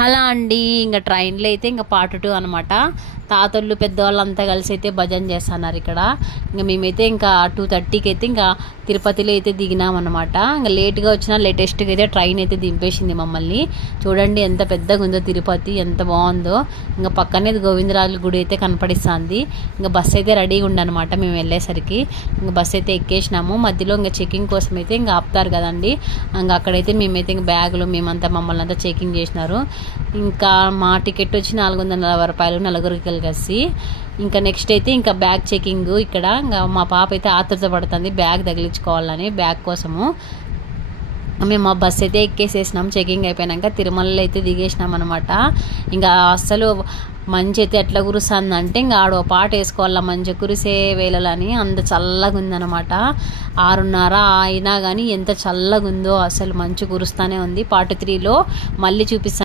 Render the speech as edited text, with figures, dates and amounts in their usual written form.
అలా అండి. ఇంక ట్రైన్‌లో అయితే ఇంక పార్ట్ 2 అనమాట. తాతోళ్ళు, పెద్దవాళ్ళంతా కలిసి అయితే భజన చేస్తన్నారు ఇక్కడ. ఇంక మేమైతే ఇంకా 2:30కి అయితే ఇంకా తిరుపతిలో అయితే దిగినామన్నమాట. ఇంక లేట్‌గా వచ్చినా లేటెస్ట్‌గా అయితే ట్రైన్ అయితే దింపేసింది మమ్మల్ని. చూడండి ఎంత పెద్దగా ఉందో తిరుపతి, ఎంత బాగుందో. ఇంక పక్కనే గోవిందరాజుల గుడి అయితే కనపడిస్తుంది. ఇంక బస్సు అయితే రెడీగా ఉండనమాట మేము వెళ్ళేసరికి. ఇంక బస్సు అయితే ఎక్కేసినాము. మధ్యలో ఇంక చెకింగ్ కోసం అయితే ఇంక ఆపుతారు కదండి. ఇంక అక్కడైతే మేమైతే ఇంక బ్యాగులు మేమంతా మమ్మల్ని అంతా చెకింగ్ చేసినారు. ఇంకా మా టికెట్ వచ్చి ₹440 నలుగురికి కలిసి. ఇంకా నెక్స్ట్ అయితే ఇంకా బ్యాగ్ చెకింగ్ ఇక్కడ. ఇంకా మా పాప అయితే ఆతృత పడుతుంది బ్యాగ్ తగిలించుకోవాలని, బ్యాగ్ కోసము. మేము ఆ బస్సు అయితే ఎక్కేసేసినాం. చెకింగ్ అయిపోయాక తిరుమలలో అయితే దిగేసినాం అనమాట. ఇంకా అస్సలు మంచి అయితే ఎట్లా కురుస్తుందంటే ఇంకా ఆడో పాట వేసుకోవాలా మంచి కురిసే వేళలని, అంత చల్లగా ఉందన్నమాట. 6:30 అయినా కానీ ఎంత చల్లగా ఉందో, అసలు మంచు కురుస్తూనే ఉంది. పార్ట్ 3లో మళ్ళీ చూపిస్తాను.